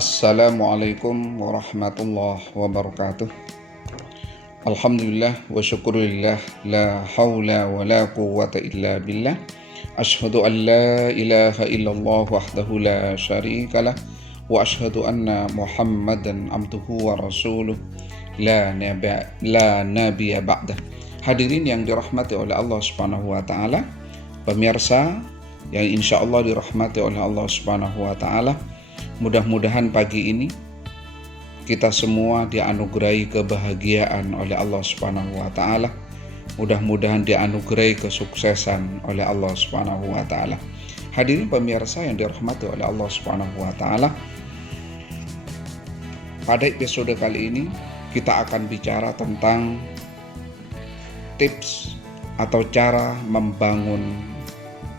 Assalamualaikum warahmatullahi wabarakatuh. Alhamdulillah wa syukurillah, la hawla wa la quwwata illa billah. Ashhadu an la ilaha illallah wahdahu la syarikalah wa ashhadu anna Muhammadan abduhu wa rasuluh la nabiyya ba'dah. Hadirin yang dirahmati oleh Allah Subhanahu wa taala, pemirsa yang insyaallah dirahmati oleh Allah Subhanahu wa taala. Mudah-mudahan pagi ini kita semua dianugerahi kebahagiaan oleh Allah Subhanahu wa taala. Mudah-mudahan dianugerahi kesuksesan oleh Allah Subhanahu wa taala. Hadirin pemirsa yang dirahmati oleh Allah Subhanahu wa taala. Pada episode kali ini kita akan bicara tentang tips atau cara membangun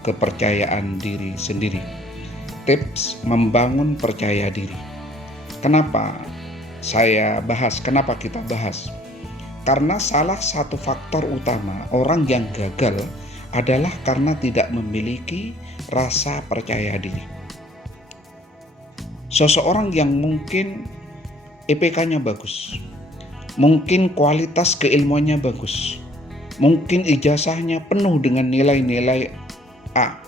kepercayaan diri sendiri. Tips membangun percaya diri. Kenapa kita bahas? Karena salah satu faktor utama orang yang gagal adalah karena tidak memiliki rasa percaya diri. Seseorang yang mungkin IPK-nya bagus, mungkin kualitas keilmuannya bagus, mungkin ijazahnya penuh dengan nilai-nilai A,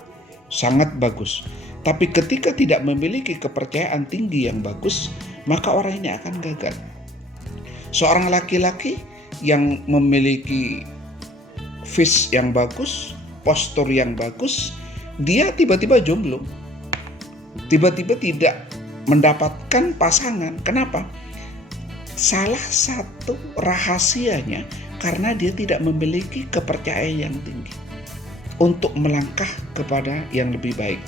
sangat bagus. Tapi ketika tidak memiliki kepercayaan tinggi yang bagus, maka orang ini akan gagal. Seorang laki-laki yang memiliki face yang bagus, postur yang bagus, dia tiba-tiba jomblo. Tiba-tiba tidak mendapatkan pasangan. Kenapa? Salah satu rahasianya karena dia tidak memiliki kepercayaan yang tinggi untuk melangkah kepada yang lebih baik.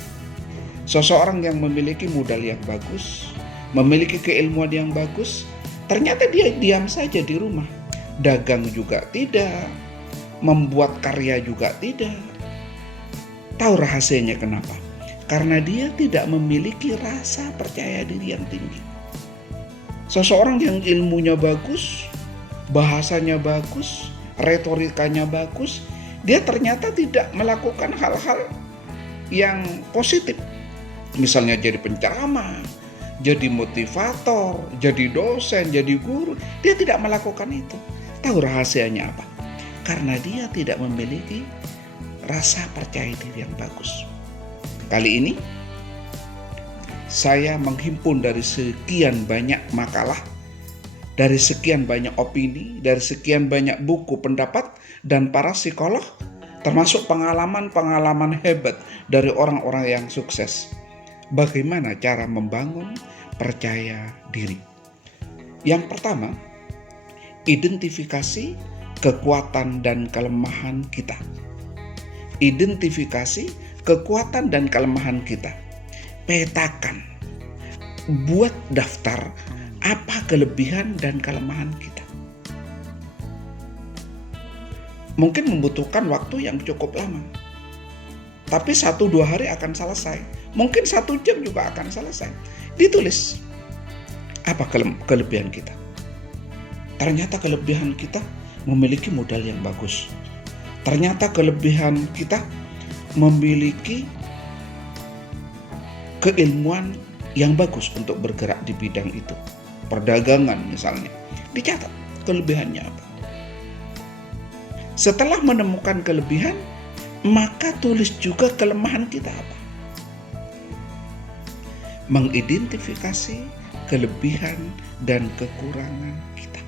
Seseorang yang memiliki modal yang bagus, memiliki keilmuan yang bagus, ternyata dia diam saja di rumah. Dagang juga tidak, membuat karya juga tidak. Tahu rahasianya kenapa? Karena dia tidak memiliki rasa percaya diri yang tinggi. Seseorang yang ilmunya bagus, bahasanya bagus, retorikanya bagus, dia ternyata tidak melakukan hal-hal yang positif. Misalnya jadi penceramah, jadi motivator, jadi dosen, jadi guru. Dia tidak melakukan itu. Tahu rahasianya apa? Karena dia tidak memiliki rasa percaya diri yang bagus. Kali ini saya menghimpun dari sekian banyak makalah, dari sekian banyak opini, dari sekian banyak buku pendapat dan para psikolog, termasuk pengalaman-pengalaman hebat dari orang-orang yang sukses. Bagaimana cara membangun percaya diri? Yang pertama, identifikasi kekuatan dan kelemahan kita. Identifikasi kekuatan dan kelemahan kita. Petakan, buat daftar apa kelebihan dan kelemahan kita. Mungkin membutuhkan waktu yang cukup lama, tapi 1-2 hari akan selesai. Mungkin 1 jam juga akan selesai. Ditulis apa kelebihan kita. Ternyata kelebihan kita memiliki modal yang bagus. Ternyata kelebihan kita memiliki keilmuan yang bagus untuk bergerak di bidang itu. Perdagangan misalnya. Dicatat kelebihannya apa. Setelah menemukan kelebihan, maka tulis juga kelemahan kita apa. Mengidentifikasi kelebihan dan kekurangan kita.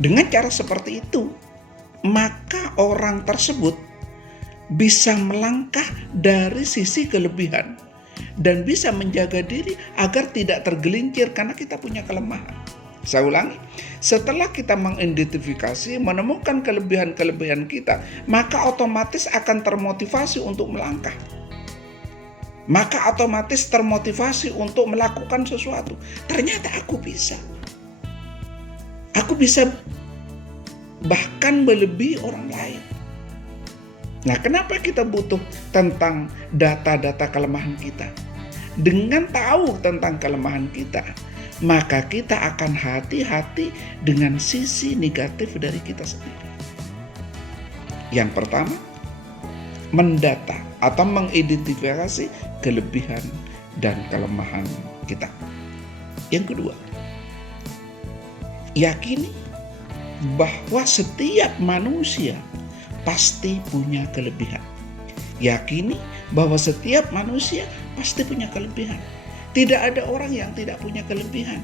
Dengan cara seperti itu, maka orang tersebut bisa melangkah dari sisi kelebihan dan bisa menjaga diri agar tidak tergelincir karena kita punya kelemahan. Saya ulangi, setelah kita mengidentifikasi, menemukan kelebihan-kelebihan kita, maka otomatis akan termotivasi untuk melangkah. Maka otomatis termotivasi untuk melakukan sesuatu. Ternyata aku bisa. Aku bisa bahkan melebihi orang lain. Nah, kenapa kita butuh tentang data-data kelemahan kita? Dengan tahu tentang kelemahan kita, maka kita akan hati-hati dengan sisi negatif dari kita sendiri. Yang pertama, mendata atau mengidentifikasi kelebihan dan kelemahan kita. Yang kedua, yakini bahwa setiap manusia pasti punya kelebihan. Yakini bahwa setiap manusia pasti punya kelebihan. Tidak ada orang yang tidak punya kelebihan.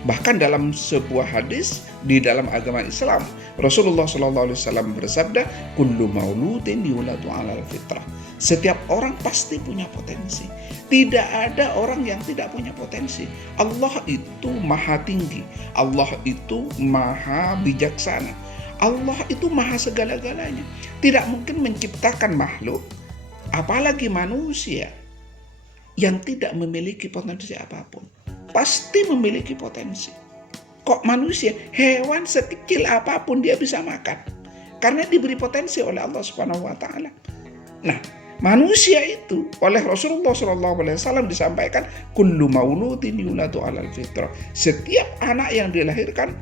Bahkan dalam sebuah hadis di dalam agama Islam, Rasulullah SAW bersabda, "Kullu mauludin yuladu 'alal fitrah." Setiap orang pasti punya potensi. Tidak ada orang yang tidak punya potensi. Allah itu maha tinggi. Allah itu maha bijaksana. Allah itu maha segala-galanya. Tidak mungkin menciptakan makhluk, apalagi manusia, yang tidak memiliki potensi apapun. Pasti memiliki potensi. Kok manusia, hewan sekecil apapun dia bisa makan, karena diberi potensi oleh Allah Subhanahu wa taala. Nah, manusia itu oleh Rasulullah SAW disampaikan, kullu mauludin yuladu 'alal fitrah. Setiap anak yang dilahirkan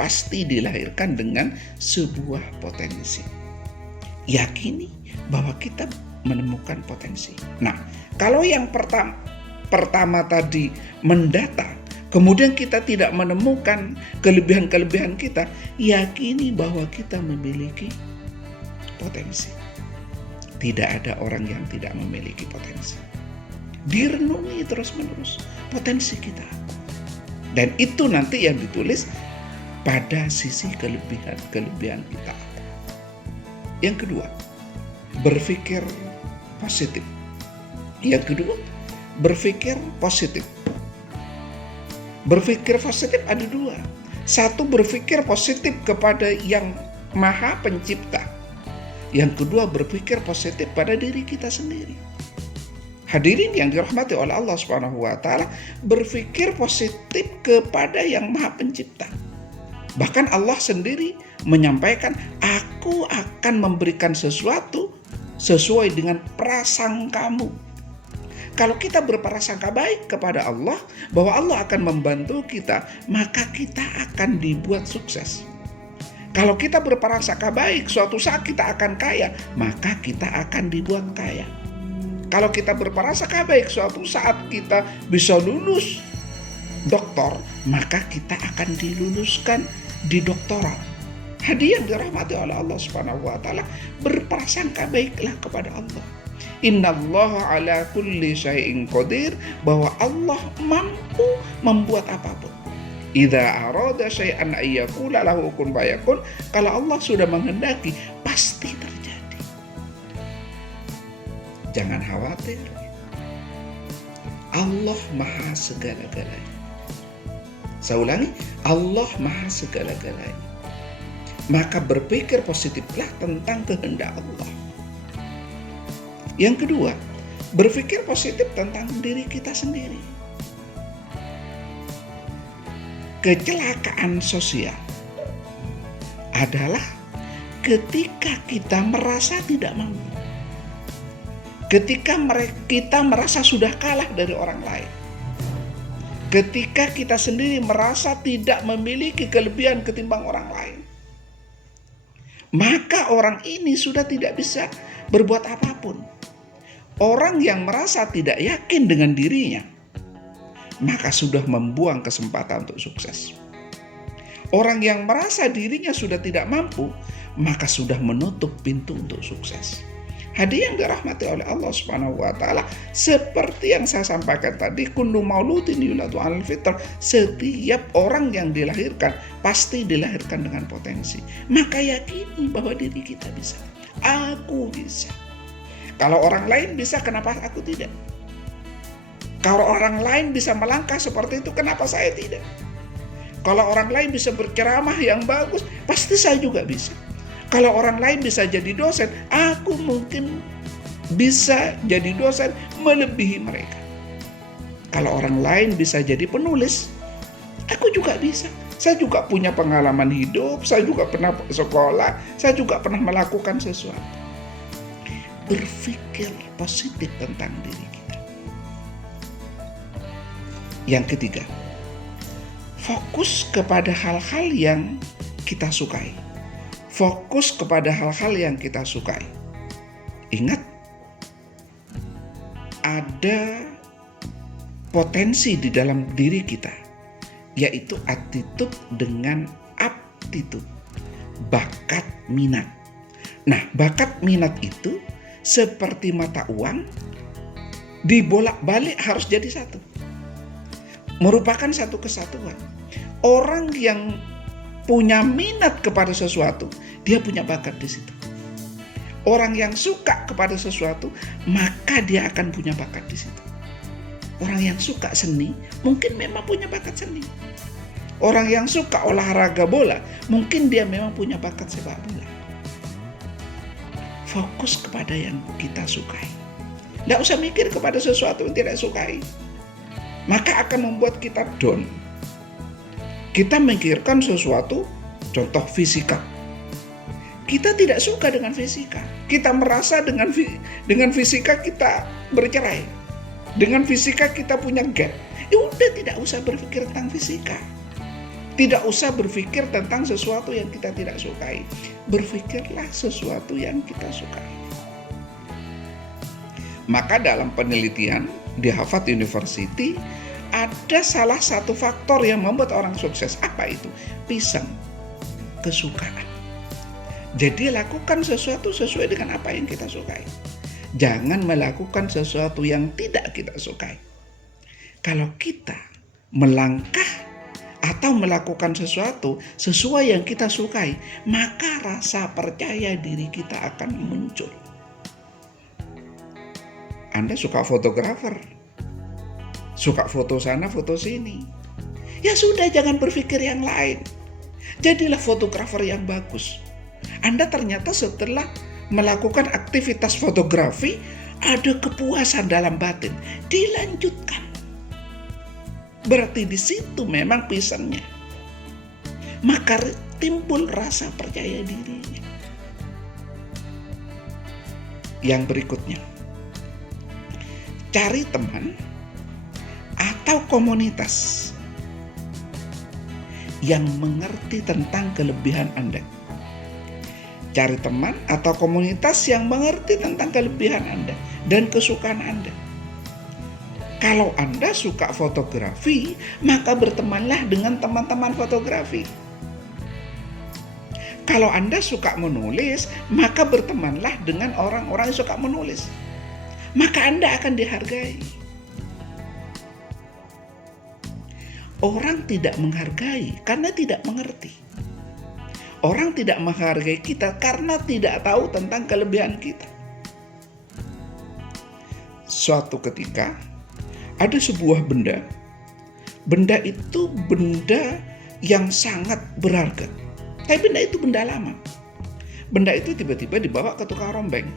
pasti dilahirkan dengan sebuah potensi. Yakini bahwa kita menemukan potensi. Nah, kalau yang pertama tadi mendata, kemudian kita tidak menemukan kelebihan-kelebihan kita, yakini bahwa kita memiliki potensi. Tidak ada orang yang tidak memiliki potensi. Direnungi terus-menerus potensi kita. Dan itu nanti yang ditulis pada sisi kelebihan-kelebihan kita. Yang kedua, berpikir positif. Yang kedua, berpikir positif. Berpikir positif ada dua. Satu, berpikir positif kepada yang maha pencipta. Yang kedua, berpikir positif pada diri kita sendiri. Hadirin yang dirahmati oleh Allah Subhanahu wa taala, berpikir positif kepada yang maha pencipta. Bahkan Allah sendiri menyampaikan, aku akan memberikan sesuatu sesuai dengan prasangkamu. Kalau kita berprasangka baik kepada Allah, bahwa Allah akan membantu kita, maka kita akan dibuat sukses. Kalau kita berprasangka baik, suatu saat kita akan kaya, maka kita akan dibuat kaya. Kalau kita berprasangka baik, suatu saat kita bisa lulus doktor, maka kita akan diluluskan di doktoral. Hadiah dirahmati oleh Allah Subhanahu wa taala, berprasangka baiklah kepada Allah. Innallaha ala kulli syai'in qadir, bahwa Allah mampu membuat apapun. Idza arada syai'an ayyakula lahu kun fayakun, kalau Allah sudah menghendaki pasti terjadi. Jangan khawatir. Allah maha segala-galanya. Saya ulangi, Allah maha segala-galanya. Maka berpikir positiflah tentang kehendak Allah. Yang kedua, berpikir positif tentang diri kita sendiri. Kecelakaan sosial adalah ketika kita merasa tidak mampu. Ketika kita merasa sudah kalah dari orang lain. Ketika kita sendiri merasa tidak memiliki kelebihan ketimbang orang lain. Maka orang ini sudah tidak bisa berbuat apapun. Orang yang merasa tidak yakin dengan dirinya, maka sudah membuang kesempatan untuk sukses. Orang yang merasa dirinya sudah tidak mampu, maka sudah menutup pintu untuk sukses. Hadiah yang dirahmati oleh Allah Subhanahu wa taala, seperti yang saya sampaikan tadi, kullu mauludin yuladu 'alal fitrah. Setiap orang yang dilahirkan pasti dilahirkan dengan potensi. Maka yakini bahwa diri kita bisa. Aku bisa. Kalau orang lain bisa, kenapa aku tidak? Kalau orang lain bisa melangkah seperti itu, kenapa saya tidak? Kalau orang lain bisa berceramah yang bagus, pasti saya juga bisa. Kalau orang lain bisa jadi dosen, aku mungkin bisa jadi dosen melebihi mereka. Kalau orang lain bisa jadi penulis, aku juga bisa. Saya juga punya pengalaman hidup, saya juga pernah sekolah, saya juga pernah melakukan sesuatu. Berpikir positif tentang diri kita. Yang ketiga, fokus kepada hal-hal yang kita sukai. Fokus kepada hal-hal yang kita sukai. Ingat, ada potensi di dalam diri kita, yaitu attitude dengan aptitude, bakat minat. Nah, bakat minat itu seperti mata uang, dibolak-balik harus jadi satu, merupakan satu kesatuan. Orang yang punya minat kepada sesuatu, dia punya bakat di situ. Orang yang suka kepada sesuatu, maka dia akan punya bakat di situ. Orang yang suka seni, mungkin memang punya bakat seni. Orang yang suka olahraga bola, mungkin dia memang punya bakat sepak bola. Fokus kepada yang kita sukai. Tidak usah mikir kepada sesuatu yang tidak sukai. Maka akan membuat kita down. Kita memikirkan sesuatu, contoh fisika. Kita tidak suka dengan fisika. Kita merasa dengan fisika kita bercerai. Dengan fisika kita punya gap. Ya udah, tidak usah berpikir tentang fisika. Tidak usah berpikir tentang sesuatu yang kita tidak sukai. Berpikirlah sesuatu yang kita sukai. Maka dalam penelitian di Harvard University, ada salah satu faktor yang membuat orang sukses. Apa itu? Pisang. Kesukaan. Jadi lakukan sesuatu sesuai dengan apa yang kita sukai. Jangan melakukan sesuatu yang tidak kita sukai. Kalau kita melangkah atau melakukan sesuatu sesuai yang kita sukai, maka rasa percaya diri kita akan muncul. Anda suka fotografer, suka foto sana, foto sini. Ya sudah, jangan berpikir yang lain. Jadilah fotografer yang bagus. Anda ternyata setelah melakukan aktivitas fotografi, ada kepuasan dalam batin. Dilanjutkan. Berarti di situ memang pisangnya. Maka timbul rasa percaya dirinya. Yang berikutnya, cari teman atau komunitas yang mengerti tentang kelebihan Anda. Cari teman atau komunitas yang mengerti tentang kelebihan Anda dan kesukaan Anda. Kalau Anda suka fotografi, maka bertemanlah dengan teman-teman fotografi. Kalau Anda suka menulis, maka bertemanlah dengan orang-orang yang suka menulis. Maka Anda akan dihargai. Orang tidak menghargai karena tidak mengerti. Orang tidak menghargai kita karena tidak tahu tentang kelebihan kita. Suatu ketika ada sebuah benda. Benda itu benda yang sangat berharga. Tapi benda itu benda lama. Benda itu tiba-tiba dibawa ke tukang rombeng.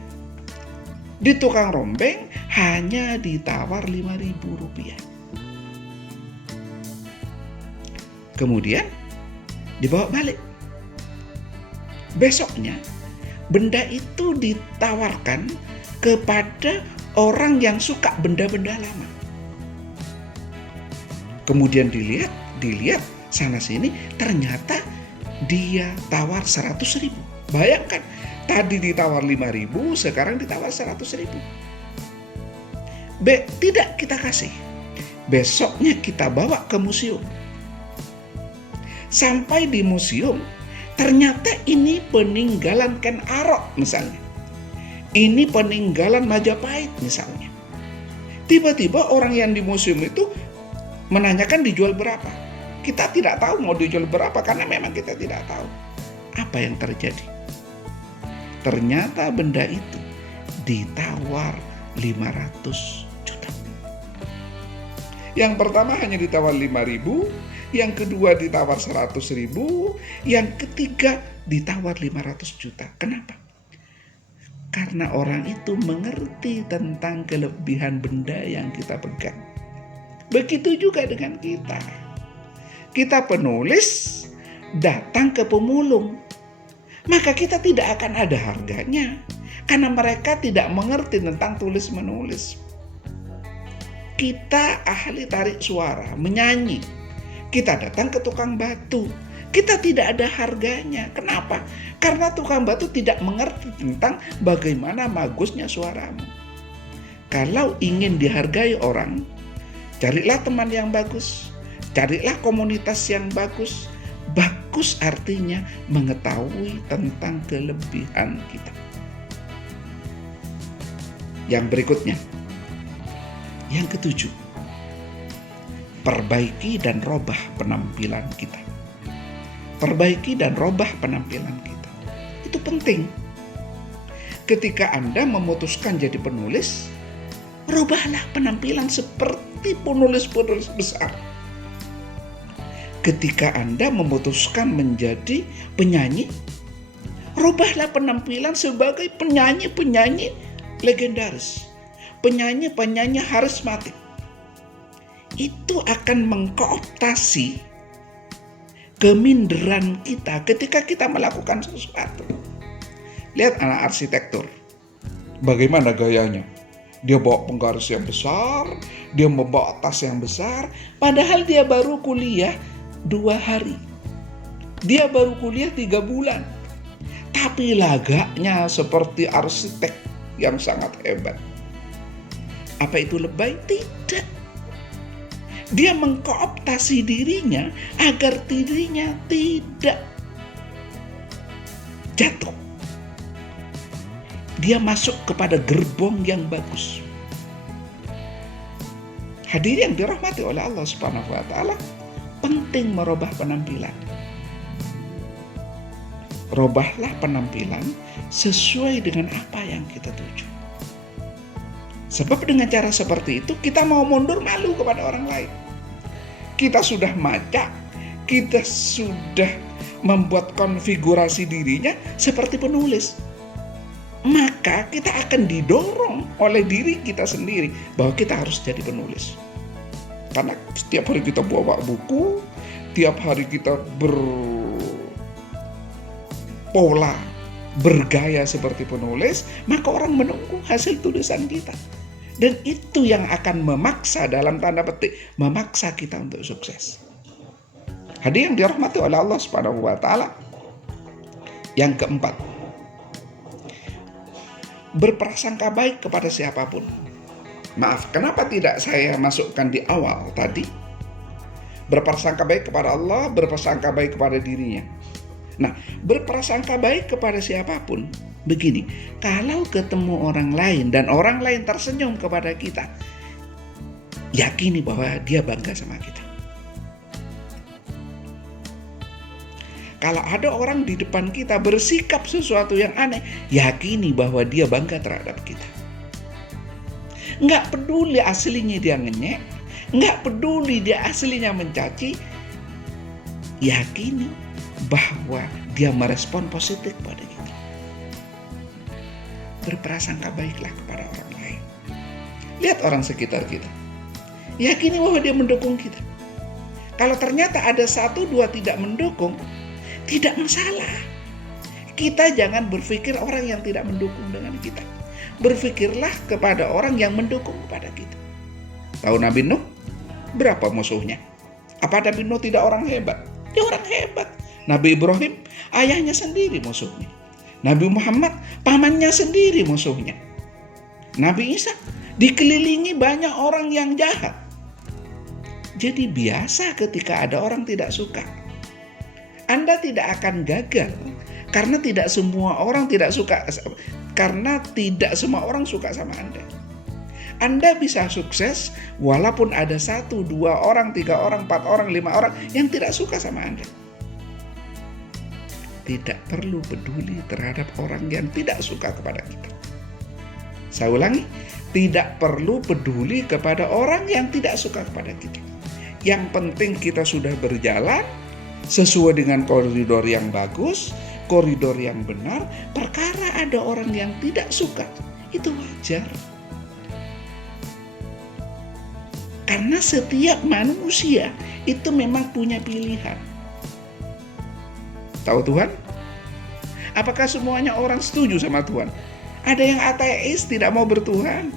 Di tukang rombeng hanya ditawar Rp5.000. Kemudian dibawa balik. Besoknya benda itu ditawarkan kepada orang yang suka benda-benda lama. Kemudian dilihat sana sini, ternyata dia tawar 100.000. Bayangkan, tadi ditawar 5.000, sekarang ditawar 100.000. Tidak kita kasih. Besoknya kita bawa ke museum. Sampai di museum, ternyata ini peninggalan Ken Arok misalnya. Ini peninggalan Majapahit misalnya. Tiba-tiba orang yang di museum itu menanyakan dijual berapa. Kita tidak tahu mau dijual berapa karena memang kita tidak tahu. Apa yang terjadi? Ternyata benda itu ditawar 500 juta. Yang pertama hanya ditawar 5.000, yang kedua ditawar 100.000, yang ketiga ditawar 500 juta. Kenapa? Karena orang itu mengerti tentang kelebihan benda yang kita pegang. Begitu juga dengan kita. Kita penulis datang ke pemulung, maka kita tidak akan ada harganya karena mereka tidak mengerti tentang tulis menulis. Kita ahli tarik suara, menyanyi. Kita datang ke tukang batu, kita tidak ada harganya. Kenapa? Karena tukang batu tidak mengerti tentang bagaimana bagusnya suaramu. Kalau ingin dihargai orang, Carilah teman yang bagus, carilah komunitas yang bagus. Bagus artinya mengetahui tentang kelebihan kita. Yang berikutnya, yang ketujuh, perbaiki dan robah penampilan kita. Perbaiki dan robah penampilan kita. Itu penting. Ketika Anda memutuskan jadi penulis, robahlah penampilan seperti penulis-penulis besar. Ketika Anda memutuskan menjadi penyanyi, robahlah penampilan sebagai penyanyi-penyanyi legendaris, penyanyi-penyanyi harismatik. Itu akan mengkooptasi keminderan kita ketika kita melakukan sesuatu. Lihat anak arsitektur, bagaimana gayanya. Dia bawa penggaris yang besar, dia membawa tas yang besar, padahal dia baru kuliah 2 hari. Dia baru kuliah 3 bulan. Tapi lagaknya seperti arsitek yang sangat hebat. Apa itu lebay? Tidak. Dia mengkooptasi dirinya agar dirinya tidak jatuh. Dia masuk kepada gerbong yang bagus. Hadirin yang dirahmati oleh Allah Subhanahu wa taala, penting merubah penampilan. Robahlah penampilan sesuai dengan apa yang kita tuju. Sebab dengan cara seperti itu kita mau mundur malu kepada orang lain. Kita sudah macak, kita sudah membuat konfigurasi dirinya seperti penulis. Maka kita akan didorong oleh diri kita sendiri bahwa kita harus jadi penulis. Karena setiap hari kita bawa buku, tiap hari kita berpola, bergaya seperti penulis, maka orang menunggu hasil tulisan kita. Dan itu yang akan memaksa, dalam tanda petik, memaksa kita untuk sukses. Hadirin yang dirahmati oleh Allah Subhanahu wa taala. Yang keempat, berprasangka baik kepada siapapun. Maaf, kenapa tidak saya masukkan di awal tadi? Berprasangka baik kepada Allah, berprasangka baik kepada dirinya. Nah, berprasangka baik kepada siapapun. Begini, kalau ketemu orang lain dan orang lain tersenyum kepada kita, yakini bahwa dia bangga sama kita. Kalau ada orang di depan kita bersikap sesuatu yang aneh, yakini bahwa dia bangga terhadap kita. Nggak peduli aslinya dia ngenyek, nggak peduli dia aslinya mencaci, yakini bahwa dia merespon positif pada kita. Berprasangka baiklah kepada orang lain. Lihat orang sekitar kita, yakini bahwa dia mendukung kita. Kalau ternyata ada 1-2 tidak mendukung, tidak masalah. Kita jangan berpikir orang yang tidak mendukung dengan kita. Berpikirlah kepada orang yang mendukung kepada kita. Tahu Nabi Nuh? Berapa musuhnya? Apa Nabi Nuh tidak orang hebat? Dia orang hebat. Nabi Ibrahim, ayahnya sendiri musuhnya. Nabi Muhammad, pamannya sendiri musuhnya. Nabi Isa, dikelilingi banyak orang yang jahat. Jadi biasa ketika ada orang tidak suka. Anda tidak akan gagal karena tidak semua orang suka sama Anda. Anda bisa sukses walaupun ada 1, 2 orang, 3 orang, 4 orang, 5 orang yang tidak suka sama Anda. Tidak perlu peduli terhadap orang yang tidak suka kepada kita. Saya ulangi, tidak perlu peduli kepada orang yang tidak suka kepada kita. Yang penting kita sudah berjalan sesuai dengan koridor yang bagus, koridor yang benar. Perkara ada orang yang tidak suka, itu wajar. Karena setiap manusia itu memang punya pilihan. Tahu Tuhan? Apakah semuanya orang setuju sama Tuhan? Ada yang ateis, tidak mau bertuhan.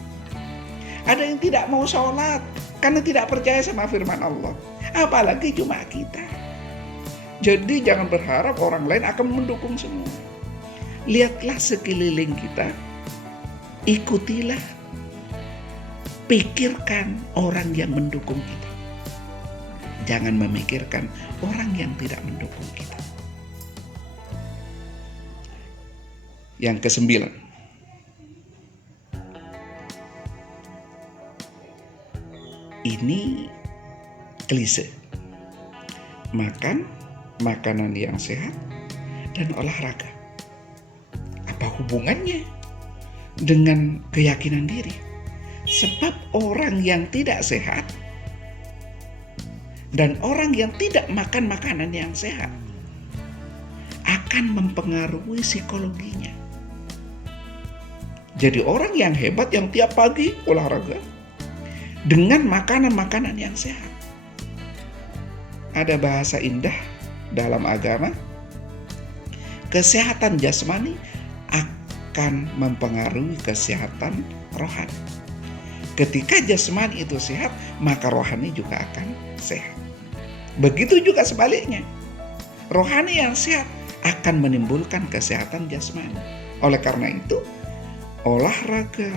Ada yang tidak mau sholat karena tidak percaya sama firman Allah. Apalagi cuma kita. Jadi jangan berharap orang lain akan mendukung semua. Lihatlah sekeliling kita, ikutilah Pikirkan orang yang mendukung kita. Jangan memikirkan orang yang tidak mendukung kita. Yang ke-9, ini klise. Makan makanan yang sehat dan olahraga. Apa hubungannya dengan keyakinan diri? Sebab orang yang tidak sehat dan orang yang tidak makan makanan yang sehat akan mempengaruhi psikologinya. Jadi orang yang hebat yang tiap pagi olahraga dengan makanan-makanan yang sehat. Ada bahasa indah dalam agama, kesehatan jasmani akan mempengaruhi kesehatan rohani. Ketika jasmani itu sehat, maka rohani juga akan sehat. Begitu juga sebaliknya. Rohani yang sehat akan menimbulkan kesehatan jasmani. Oleh karena itu, olahraga,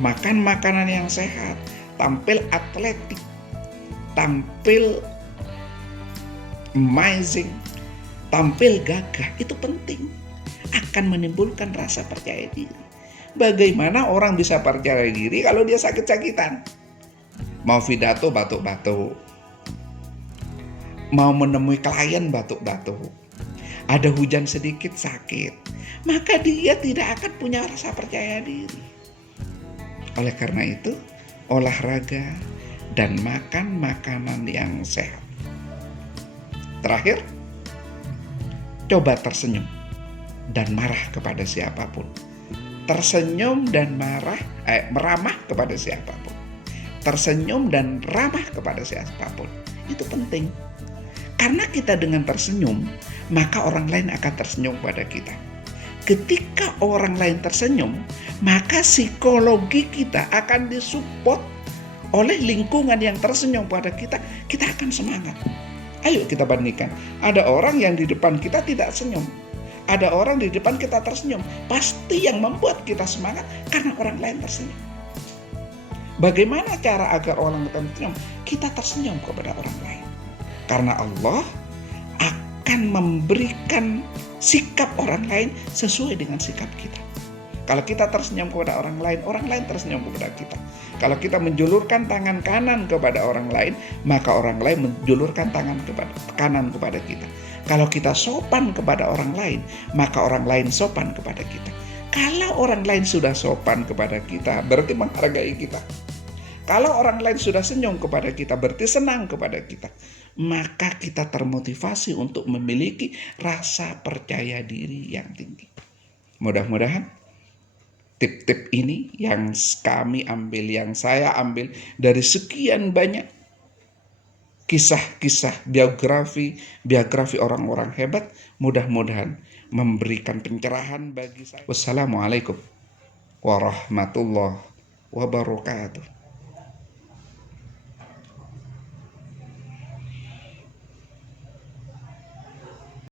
makan makanan yang sehat, tampil atletik, tampil amazing, tampil gagah, itu penting. Akan menimbulkan rasa percaya diri. Bagaimana orang bisa percaya diri kalau dia sakit-sakitan? Mau pidato batuk-batuk, mau menemui klien batuk-batuk, ada hujan sedikit sakit, maka dia tidak akan punya rasa percaya diri. Oleh karena itu, olahraga dan makan makanan yang sehat. Terakhir, coba tersenyum dan marah kepada siapapun. Tersenyum dan meramah kepada siapapun. Tersenyum dan ramah kepada siapapun. Itu penting. Karena kita dengan tersenyum, maka orang lain akan tersenyum pada kita. Ketika orang lain tersenyum, maka psikologi kita akan disupport oleh lingkungan yang tersenyum pada kita. Kita akan semangat. Ayo kita bandingkan. Ada orang yang di depan kita tidak senyum. Ada orang di depan kita tersenyum. Pasti yang membuat kita semangat karena orang lain tersenyum. Bagaimana cara agar orang tersenyum? Kita tersenyum kepada orang lain. Karena Allah akan memberikan sikap orang lain sesuai dengan sikap kita. Kalau kita tersenyum kepada orang lain tersenyum kepada kita. Kalau kita menjulurkan tangan kanan kepada orang lain, maka orang lain menjulurkan tangan kanan kepada kita. Kalau kita sopan kepada orang lain, maka orang lain sopan kepada kita. Kalau orang lain sudah sopan kepada kita, berarti menghargai kita. Kalau orang lain sudah senyum kepada kita, berarti senang kepada kita. Maka kita termotivasi untuk memiliki rasa percaya diri yang tinggi. Mudah-mudahan tip-tip ini yang kami ambil, yang saya ambil dari sekian banyak kisah-kisah biografi orang-orang hebat, mudah-mudahan memberikan pencerahan bagi saya. Wassalamualaikum warahmatullahi wabarakatuh.